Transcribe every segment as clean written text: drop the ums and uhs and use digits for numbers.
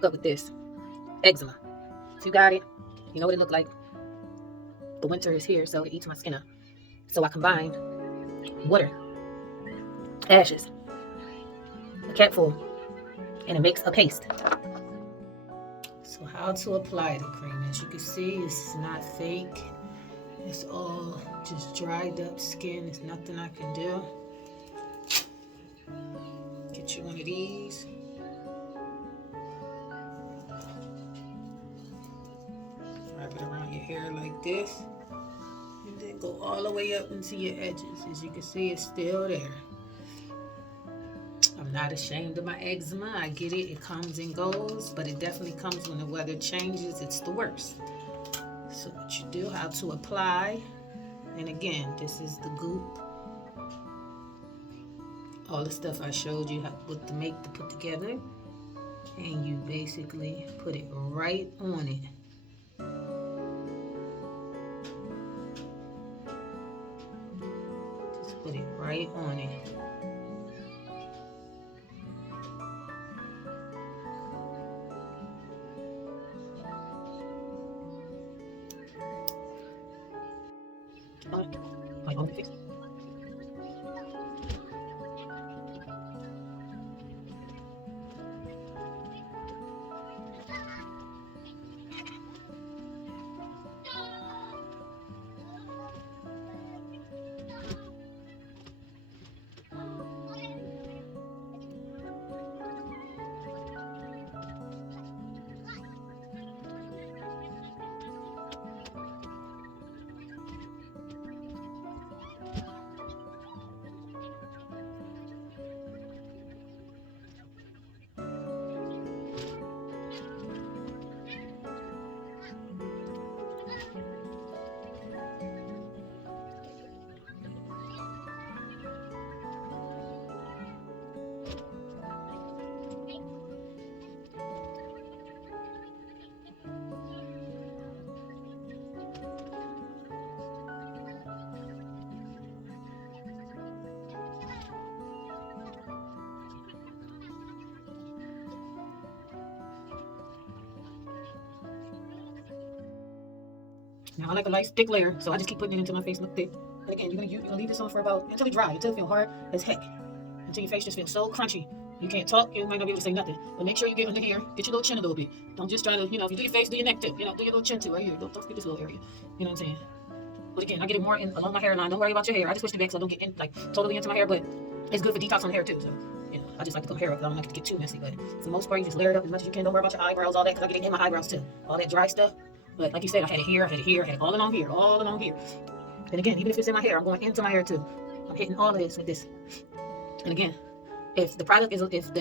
woke up with this eczema. So you got it. You know what it looked like. The winter is here, so it eats my skin up. So I combined water, ashes, a capful, and it makes a paste. So how to apply the cream? As you can see, it's not fake. It's all just dried up skin. There's nothing I can do. Get you one of these. Wrap it around your hair like this. And then go all the way up into your edges. As you can see, it's still there. I'm not ashamed of my eczema. I get it. It comes and goes. But it definitely comes when the weather changes. It's the worst. So what you do, how to apply. And again, this is the goop. All the stuff I showed you what to make to put together. And you basically put it right on it. Just put it right on it. Now I like a nice thick layer, so I just keep putting it into my face, look thick. And again, you're gonna leave this on for about until it dries, until it feels hard as heck, until your face just feels so crunchy. You can't talk, you might not be able to say nothing. But make sure you get under here, get your little chin a little bit. Don't just try to, if you do your face, do your neck too. Do your little chin too right here. Don't forget this little area. You know what I'm saying? But again, I get it more along my hairline. Don't worry about your hair. I just push it back so I don't get totally into my hair, but it's good for detox on the hair too. So I just like to comb hair up because I don't like it to get too messy. But for the most part, you just layer it up as much as you can. Don't worry about your eyebrows, all that, because I get it in my eyebrows too. All that dry stuff. But like you said, I had it here, I had it all along here, all along here. And again, even if it's in my hair, I'm going into my hair too. I'm hitting all of this with this. And again, if the product is, if the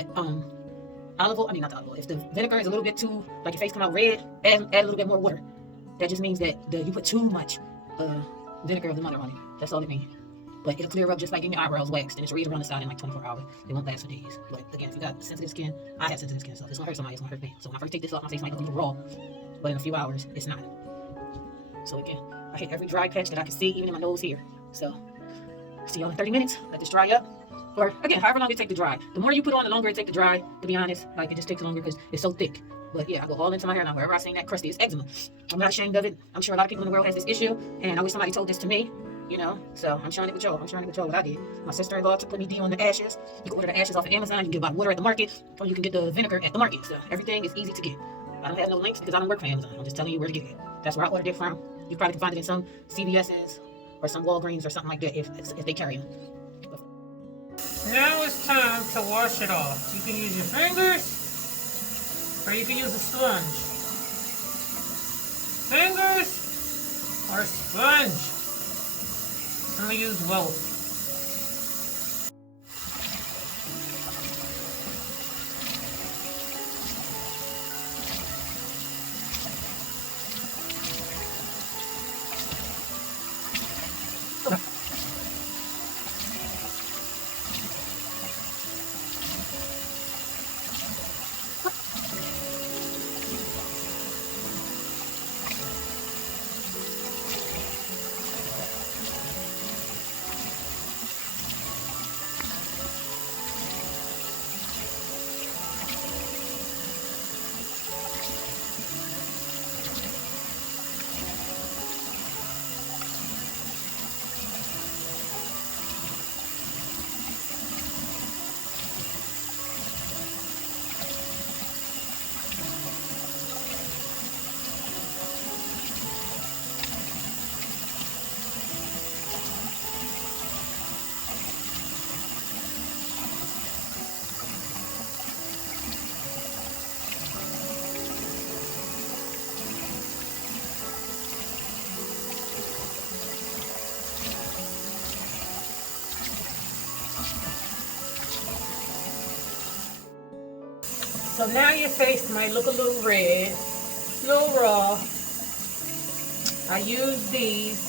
if the vinegar is a little bit too, like your face come out red, add a little bit more water. That just means that you put too much vinegar of the mother on it. That's all it means. But it'll clear up just like getting your eyebrows waxed, and it's razor on the side in like 24 hours. It won't last for days. But again, if you got sensitive skin, I have sensitive skin, so if it's gonna hurt somebody, it's gonna hurt me. So when I first take this off, my face might look a little raw, but in a few hours, it's not. So again, I hit every dry patch that I can see, even in my nose here. So see y'all in 30 minutes. Let this dry up. Or again, however long it takes to dry. The more you put on, the longer it takes to dry. To be honest, like it just takes longer because it's so thick. But yeah, I go all into my hair now. Wherever I see that crusty, it's eczema. I'm not ashamed of it. I'm sure a lot of people in the world has this issue, and I wish somebody told this to me. So I'm sharing it with y'all. I'm sharing it with y'all what I did. My sister-in-law to put me D on the ashes. You can order the ashes off of Amazon. You can get about water at the market, or you can get the vinegar at the market. So everything is easy to get. I don't have no links because I don't work for Amazon. I'm just telling you where to get it. That's where I ordered it from. You probably can find it in some CVS's or some Walgreens or something like that if they carry them. Now it's time to wash it off. You can use your fingers, or you can use a sponge. Fingers or sponge. I'm going to use both. So now your face might look a little red, a little raw. I use these.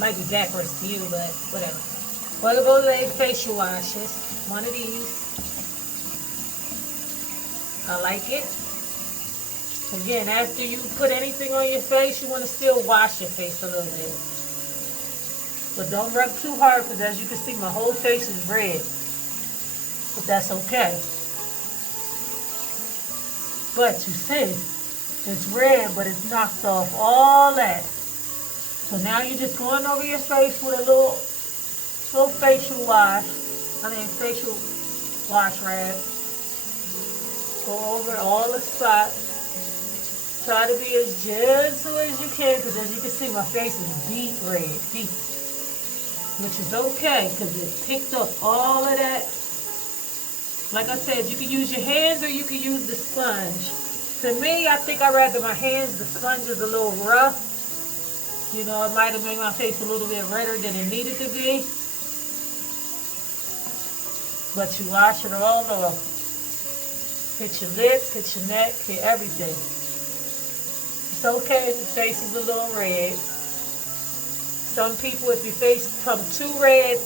Might be backwards to you, but whatever. Olay facial washes. One of these. I like it. Again, after you put anything on your face, you want to still wash your face a little bit. But don't rub too hard, because as you can see, my whole face is red. But that's okay. But you see, it's red, but it's knocked off all that. So now you're just going over your face with a little facial wash. Facial wash rag. Go over all the spots. Try to be as gentle as you can, because as you can see, my face is deep red, deep. Which is okay, because it picked up all of that. Like I said, you can use your hands or you can use the sponge. To me, I think I'd rather my hands. The sponge is a little rough. You know, it might have made my face a little bit redder than it needed to be. But you wash it all off. Hit your lips, hit your neck, hit everything. It's okay if your face is a little red. Some people, if your face becomes too red,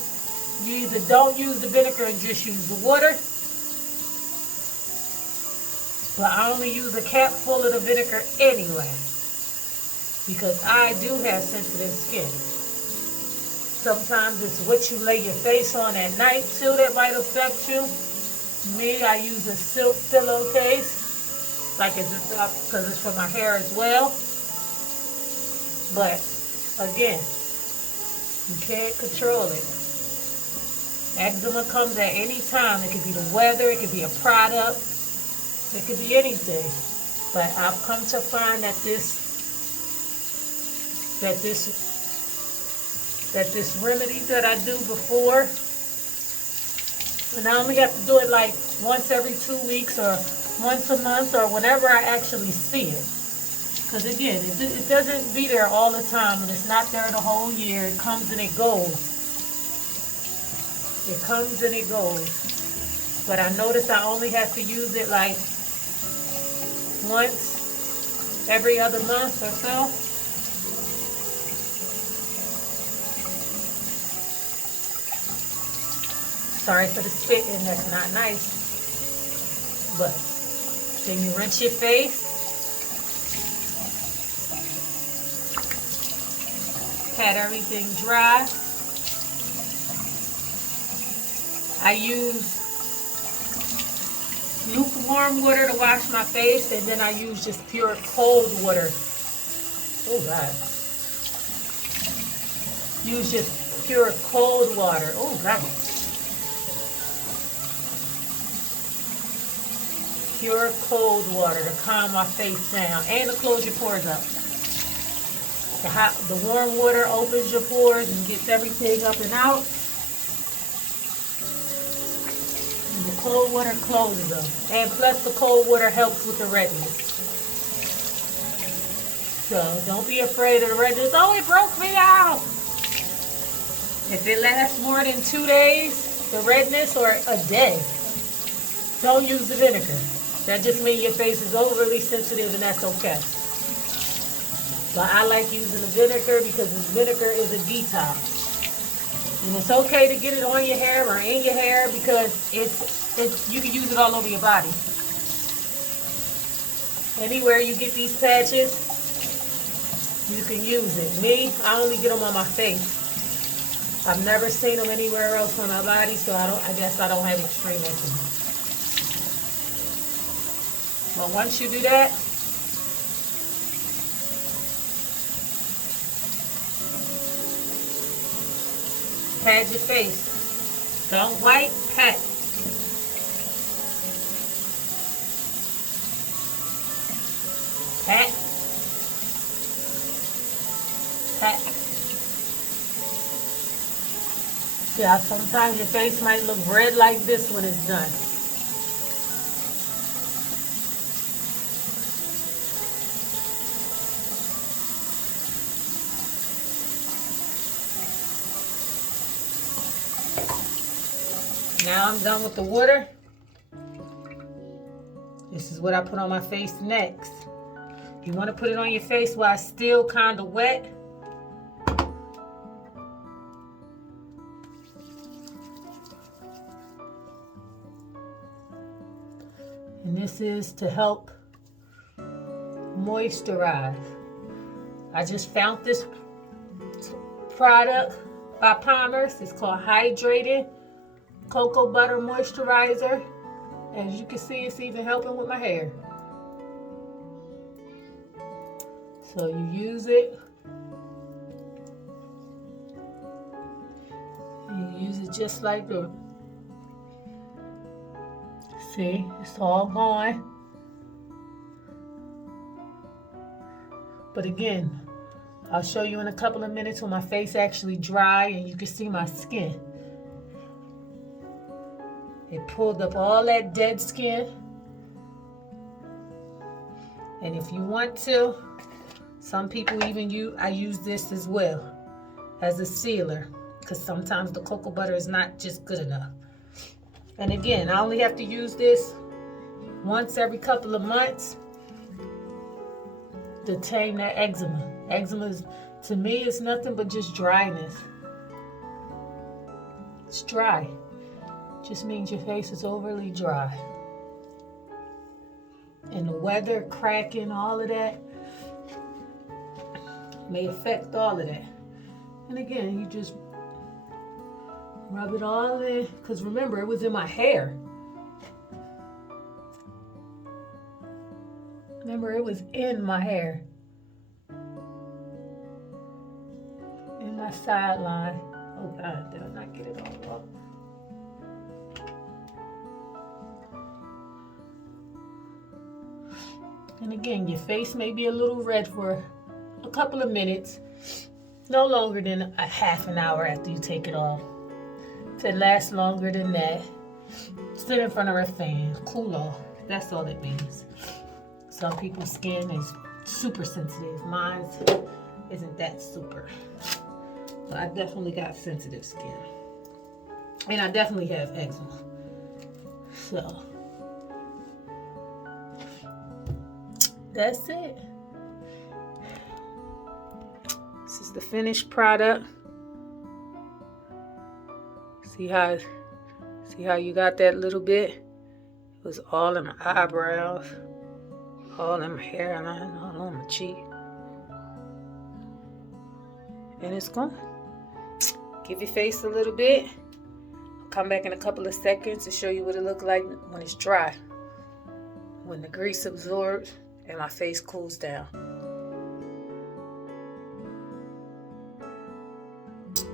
you either don't use the vinegar and just use the water. But I only use a cap full of the vinegar anyway, because I do have sensitive skin. Sometimes it's what you lay your face on at night too that might affect you. Me, I use a silk pillowcase, like it's because it's for my hair as well. But again, you can't control it. Eczema comes at any time. It could be the weather, it could be a product, it could be anything. But I've come to find that this remedy that I do before, and I only have to do it like once every 2 weeks or once a month or whenever I actually see it. Because again, it doesn't be there all the time, and it's not there the whole year. It comes and it goes. It comes and it goes. But I notice I only have to use it like once every other month or so. Sorry for the spitting, that's not nice. But then you rinse your face. Pat everything dry. I use lukewarm water to wash my face, and then I use just pure cold water. Oh God. Use just pure cold water. Oh God. Pure cold water to calm my face down and to close your pores up. The warm water opens your pores and gets everything up and out. And the cold water closes them. And plus the cold water helps with the redness. So don't be afraid of the redness. Oh, it broke me out. If it lasts more than 2 days, the redness, or a day, don't use the vinegar. That just means your face is overly sensitive, and that's okay. But I like using the vinegar because the vinegar is a detox. And it's okay to get it on your hair or in your hair because you can use it all over your body. Anywhere you get these patches, you can use it. Me, I only get them on my face. I've never seen them anywhere else on my body, so I guess I don't have extreme eczema. But once you do that, pat your face. Don't wipe, pat. Pat. Pat. Yeah, sometimes your face might look red like this when it's done. Now I'm done with the water. This is what I put on my face next. You want to put it on your face while it's still kind of wet. And this is to help moisturize. I just found this product by Palmer's. It's called Hydrated Cocoa Butter Moisturizer. As you can see, it's even helping with my hair. So you use it. And you use it just like this. See, it's all gone. But again, I'll show you in a couple of minutes when my face actually dry and you can see my skin. It pulled up all that dead skin. And if you want to, some people even I use this as well as a sealer, because sometimes the cocoa butter is not just good enough. And again, I only have to use this once every couple of months to tame that eczema. Eczema is, to me, is nothing but just dryness. It's dry. Just means your face is overly dry. And the weather, cracking, all of that may affect all of that. And again, you just rub it all in, because remember, it was in my hair. Remember, it was in my hair. In my sideline. Oh God, did I not get it all off? And again, your face may be a little red for a couple of minutes. No longer than a half an hour after you take it off. If it lasts longer than that, sit in front of a fan, cool off. That's all it means. Some people's skin is super sensitive. Mine isn't that super. But I definitely got sensitive skin. And I definitely have eczema. So, that's it. This is the finished product. See how you got that little bit? It was all in my eyebrows, all in my hairline, all on my cheek. And it's gone. Give your face a little bit. I'll come back in a couple of seconds to show you what it looks like when it's dry. When the grease absorbs and my face cools down.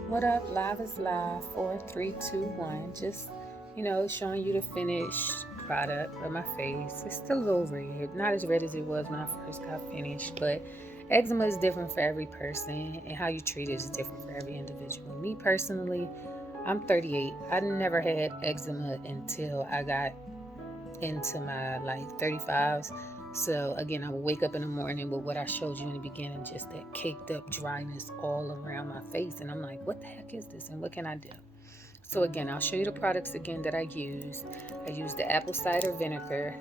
What up, Live is Live, 4, 3, 2, 1. Just, showing you the finished product of my face. It's still a little red, not as red as it was when I first got finished, but eczema is different for every person, and how you treat it is different for every individual. Me personally, I'm 38. I never had eczema until I got into my 35s. So again, I would wake up in the morning with what I showed you in the beginning, just that caked up dryness all around my face. And I'm like, what the heck is this? And what can I do? So again, I'll show you the products again that I used. I used the apple cider vinegar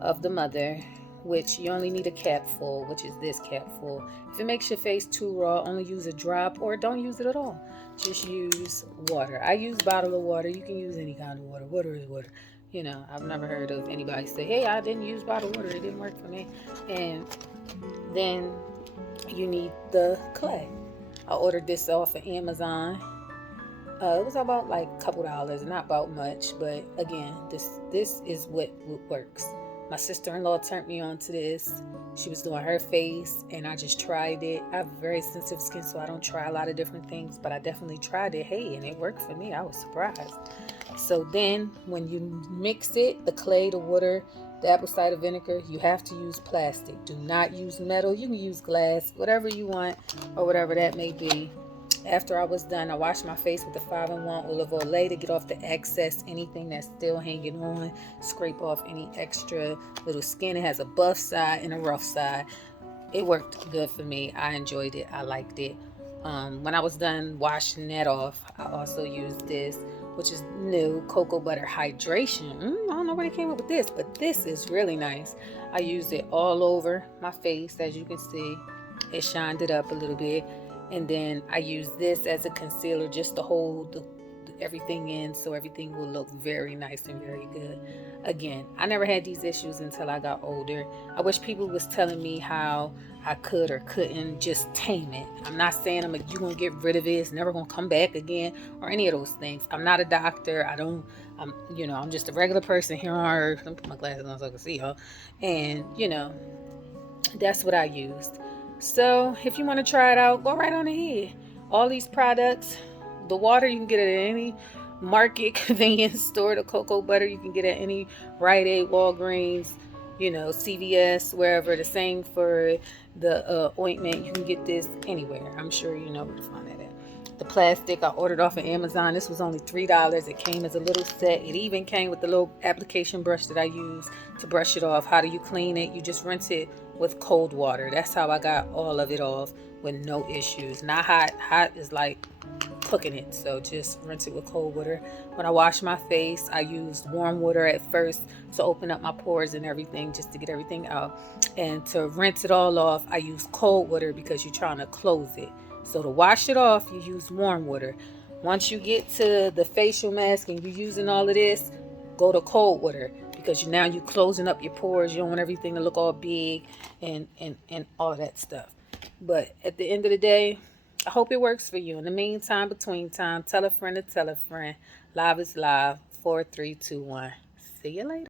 of the Mother, which you only need a capful, which is this capful. If it makes your face too raw, only use a drop, or don't use it at all. Just use water. I use bottled water. You can use any kind of water. Water is water. I've never heard of anybody say, hey, I didn't use bottled water. It didn't work for me. And then you need the clay. I ordered this off of Amazon. It was about a couple dollars, not about much. But again, this is what works. My sister-in-law turned me on to this. She was doing her face, and I just tried it. I have very sensitive skin, so I don't try a lot of different things. But I definitely tried it. Hey, and it worked for me. I was surprised. So then when you mix it, the clay, the water, the apple cider vinegar, you have to use plastic. Do not use metal. You can use glass, whatever you want, or whatever that may be. After I was done, I washed my face with the 5-in-1 olive oil to get off the excess, anything that's still hanging on, scrape off any extra little skin. It has a buff side and a rough side. It worked good for me. I enjoyed it. I liked it. When I was done washing that off, I also used this, which is new, cocoa butter hydration. I don't know where they came up with this, but this is really nice. I used it all over my face, as you can see. It shined it up a little bit. And then I use this as a concealer just to hold everything in, so everything will look very nice and very good. Again, I never had these issues until I got older. I wish people was telling me how I could or couldn't just tame it. I'm not saying you gonna get rid of it, it's never gonna come back again, or any of those things. I'm not a doctor. I'm just a regular person here on earth. Let me put my glasses on so I can see y'all. And that's what I used. So if you want to try it out, go right on ahead. All these products, the water you can get at any market convenience store. The cocoa butter you can get at any Rite Aid, Walgreens, CVS, wherever. The same for the ointment. You can get this anywhere. I'm sure you know where to find that at. The plastic I ordered off of Amazon. This was only $3. It came as a little set. It even came with the little application brush that I use to brush it off. How do you clean it? You just rinse it with cold water. That's how I got all of it off with no issues. Not hot. Hot is like cooking it, so just rinse it with cold water. When I wash my face, I used warm water at first to open up my pores and everything, just to get everything out. And to rinse it all off, I use cold water because you're trying to close it. So to wash it off, you use warm water. Once you get to the facial mask and you're using all of this, go to cold water, because now you're closing up your pores. You don't want everything to look all big and all that stuff. But at the end of the day, I hope it works for you. In the meantime, between time, tell a friend to tell a friend. Live is live. 4, 3, 2, 1. See you later.